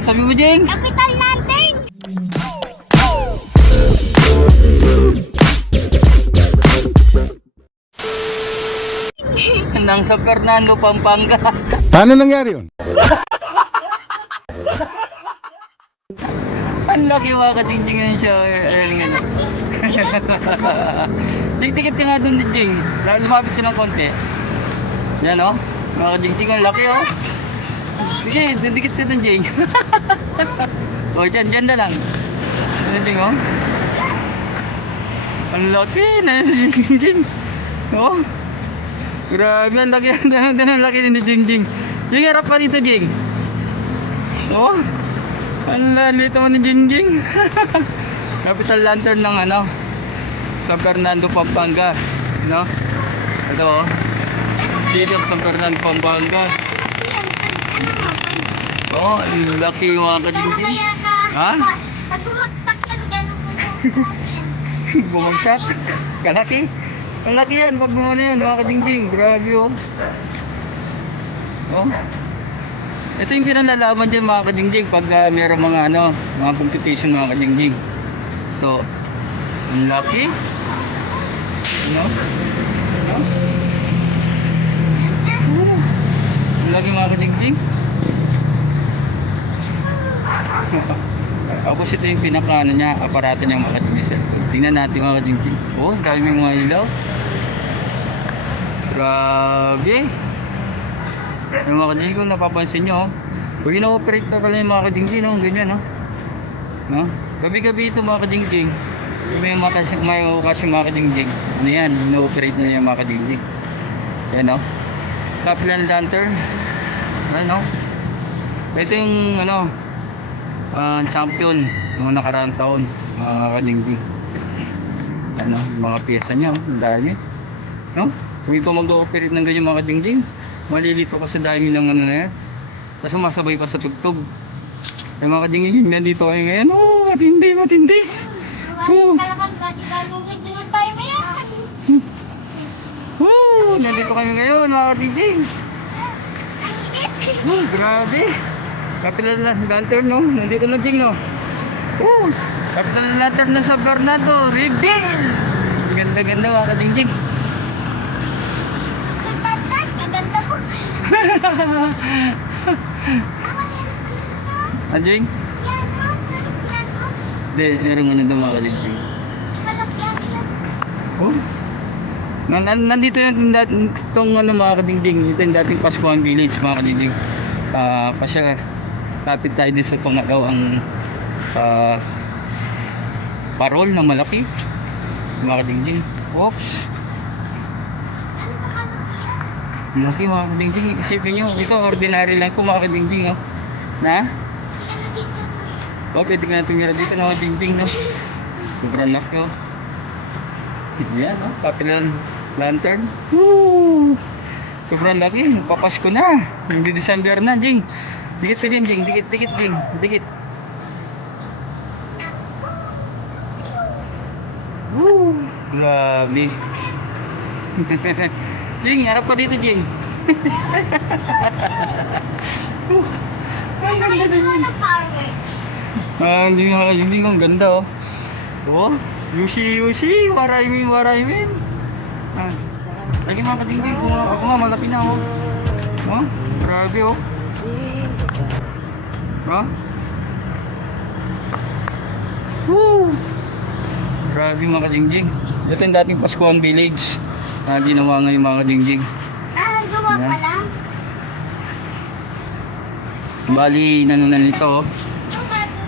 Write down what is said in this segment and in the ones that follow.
Ang sabi mo, Jing? Capital Lantern! Nang sa Fernando, Pampanga. Paano nangyari yun? Ang laki mga kating-ting yun siya. Tiktikit ka nga doon, Jing. Lumapit ka ng konti. Yan, oh. Mga kating-ting, ang laki, oh. Sige, didikit ka doon, Jing. O, dyan na lang. Ano, Jing, oh. Ang laki na, Jing. Oh. Grabe, ang laki, ang laki ni Jing. Jing, harap pa dito, Jing. Oh. Ang lalito mo ni Jing. Capital Lantern ng ano, San Fernando, Pampanga. No? Ito, oh. City of San Fernando, Pampanga. Oh, ang laki yung mga ka-Jing. Ha? Pag-bumagsak yan, gano'n. Bumagsak? Kalaki? Ang laki yan, pag gumana yan, mga ka-Jing. Grabe, oh. Oh. Ito yung pinanlalaman dyan, mga ka-Jing, pag mayroong mga ano, mga competition, mga ka-Jing. Ito. Ang laki. Ano? Ano? Ang laki, mga ka-Jing. Tapos ito yung pinaka ano niya, aparato niya, mga ka-Jing. Tingnan natin, mga ka-Jing. Oh, dami mga ilaw. Grabe. Yung mga ka-Jing, kung napapansin nyo, pag ina-operate ka pala yung mga ka-Jing, no? Ganyan, no? No? Gabi-gabi ito, mga ka-Jing. May ukas yung mga ka-Jing. Ano yan? Ina-operate na yung mga ka-Jing. Yan, no? Capital Lantern. Yan, no? Ito yung, ano, champion ng nakaraang taon, mga ka-Jing. Ano, mga pyesa niya, ang dami. No? Kung ito mag-ooperate ng ganyan, mga ka-Jing, malilito ka sa dami ng ano na yan. Tapos sumasabay pa sa tugtog. Ay, mga ka-Jing, nandito kayo ngayon. Oh, matindi. Oh. Oh, nandito kayo ngayon, mga ka-Jing. Oh, grabe. Capital Lantern, no? Nandito na, Jing, no? Oh, Capital Lantern na sa Bernardo. Reveal! Ganda-ganda, mga ka-Jing. Maganda po. Anjing? Hindi, meron ano daw mga ka-Jing. Oh? Nandito yung itong ano, mga ka-Jing. Ito yung dating Pascuan Village, mga ka-Jing. Pasya, kapit tayo din sa pangalawang parol na malaki, mga ka-Jing. Oops. Laki, mga ka-Jing. Isipin nyo, ito ordinary lang po, mga ka-Jing, oh. Na? Oh, pwede ka na tumira dito, mga ka-Jing, no? Sobrang laki, oh. Yan, oh. Capital Lantern. Woo! Sobrang laki. Papasko na. Hindi December na, Jing. Dikit ka dyan, Jing. Dikit, Jing. Dikit. Woo! Grabe. Jing, harap ka dito, Jing. Ay, ganda yun. Hindi ang ganda, oh. Oh, Yushi. Waraimin. Lagi mga ka-Jing. Ako nga, malaki na, oh. Oh, grabe, oh. Ha? Woo! Grabe, mga ka-Jing. Ito yung dating Pascuan Village. Ginawa ngayon, mga ka-Jing. Gawa pa lang. Bali, na nito, oh.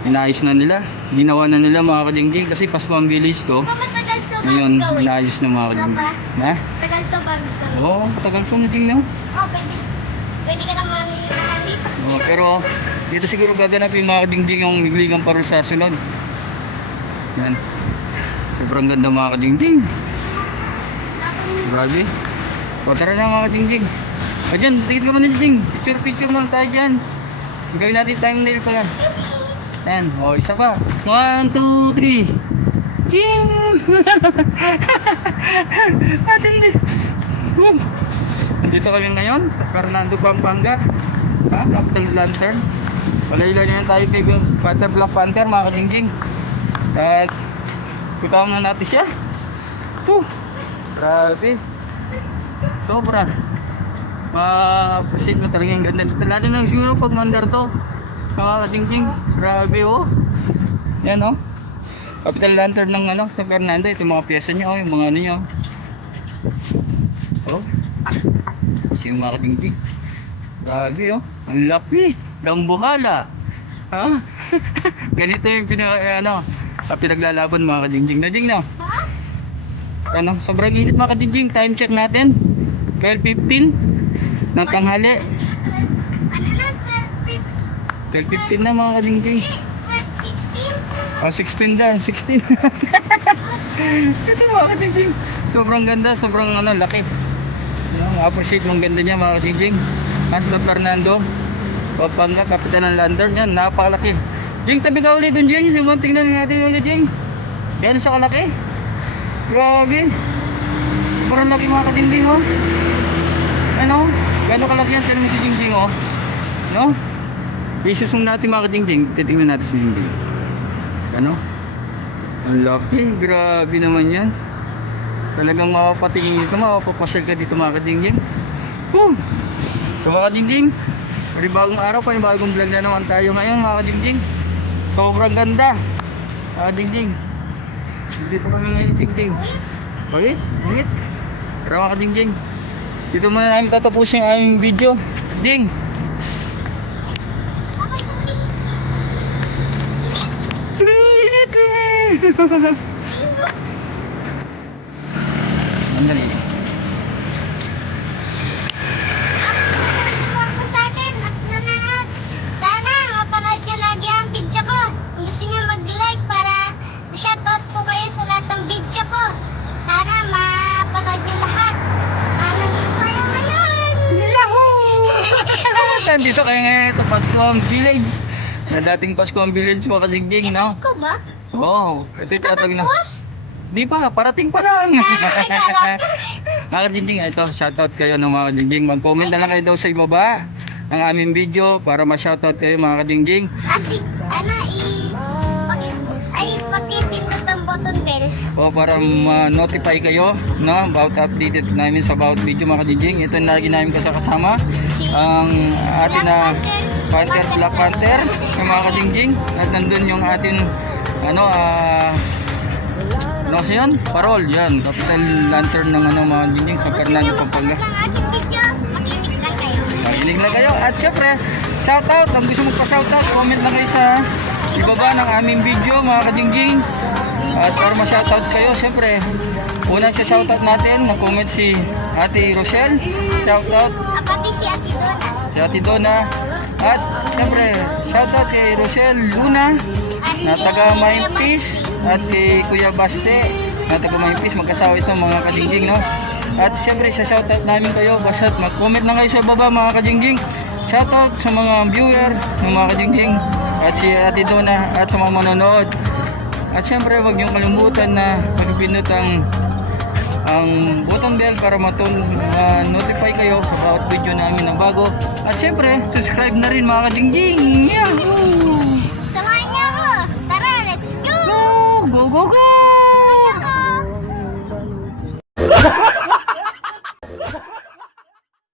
Inayos na nila. Ginawa na nila, mga ka-Jing, kasi Pascuan Village to. Matagal to ba Ngayon, gawin? inayos na, mga ka-Jing. Ha? Matagal to ba gawin? Oo, tagal to na, Jing, no? Oh, pwede ka naman dito. Oh, pero dito siguro gaganapin, mga ka-Jing, yung ligang parol sa sunod. Yan. Sobrang ganda, mga ka-Jing. Grabe. O, tara na, mga ka-Jing. O, dyan, tigit ka muna, Jing. Picture muna tayo dyan. Gawin natin thumbnail pala. Yan. O, isa pa. 1, 2, 3. Jing! Matindi. Nandito kami ngayon sa Fernando, Pampanga. Capital Lantern. Palayla na tayo kay Panther Black Panther mga kadingging. At tutawang na natin siya. Grabe. Sobra. Ma-appreciate mo talaga yung ganda. Lalo na siguro pag mandar to. Mga kadingging. Grabe oh. Yan oh. Capital lantern ng San Fernando. Ito yung mga pyesa niya oh. Yung mga ano niya oh. Kasi yung mga kadingging. Grabe oh. Ang laki. Dambuhala. Ha? Ganito yung pinaglalaban mga kadingging. Nading na. Ano, sobrang init mga kadingging. Time check natin 12:15 ng tanghali. 12:15 na mga kadingging. 16 na, 16. Ito mga kadingging. Sobrang ganda, sobrang laki. Appreciate mong ganda niya mga kadingging. San Fernando, Pampanga, kapitan ng lantern. Yan, napakalaki. Jing, tabi ka ulit dun Jing. Tingnan natin ulit Jing. Yan sa kalaki. Grabe. Sobrang laki mga kadingging oh. Ano? Gano'ng kalaki yan? Tanong si Jingjing oh. No? Isusong natin mga kadingging. Titingnan natin si Jingjing. Ano? Ang laki. Grabe naman yan. Talagang mapapatingin ito. Mapapasyal ka dito mga kadingging. So mga kadingging, bagong araw pa yung bagong vlog na naman tayo ngayon mga kadingging. Sobrang ganda. Mga kadingging. Dito kami ngayon Jingjing. Bakit? Bakit? Tara mga kadingging. Dito muna namin tatapusin yung aming video. Ding! Andali. Ako sa akin at nanonood. Sana mapanood nyo lagi ang video ko. Kung gusto nyo mag-like para shoutout ko kayo sa lahat ng video ko. Sana mapanood nyo lahat. Ano kayo ngayon? Nandito kayo ngayon sa Pascuam Village. Na dating Pascuam Village mga kadingging, no? Ko ba? Oo. Ito yung tatag na. Tapos? Di pa, parating pa lang. Mga kadingging, ito, shoutout kayo ng mga kadingging. Mag-comment na lang kayo daw sa ibaba ng aming video para ma-shoutout kayo mga kadingging. Pakipindot ang button bell. O para ma-notify kayo, no, about updated namin sa about video mga kadingging. Ito yung lagi namin kasama ang atin na Panther Black Panther ng mga kadingging. At nandun yung atin ano kasi yan? Parol, yan. Capital lantern ng mga kadingging sa Fernando, Pampanga. Makinig lang kayo. Makinig lang kayo. At syempre, shoutout. Kung gusto mo pa-shoutout, comment lang kayo sa ibaba ng aming video mga kadingging. At para ma-shoutout kayo, syempre, unang sa shoutout natin, na-comment si Ate Rochelle. Shoutout. Pati si Ate Donna. Si Ate Donna. At syempre, shoutout kay Rochelle Luna na taga Mahimpis. At kay Kuya Baste na taga Mahimpis. Magkasawa ito mga kadingging, no? At syempre, sa shoutout namin kayo. Basta mag-comment lang kayo sa baba mga kadingging. Shoutout sa mga viewer ng mga kadingging. At si Ate Donna at sa mga manonood. At syempre, huwag niyong kalimutan na pagpindot ang button bell para notify kayo sa bawat video namin na bago. At syempre, subscribe na rin mga kadingging. Yahoo! Samahan niyo ako. Tara, let's go! Go, go, go!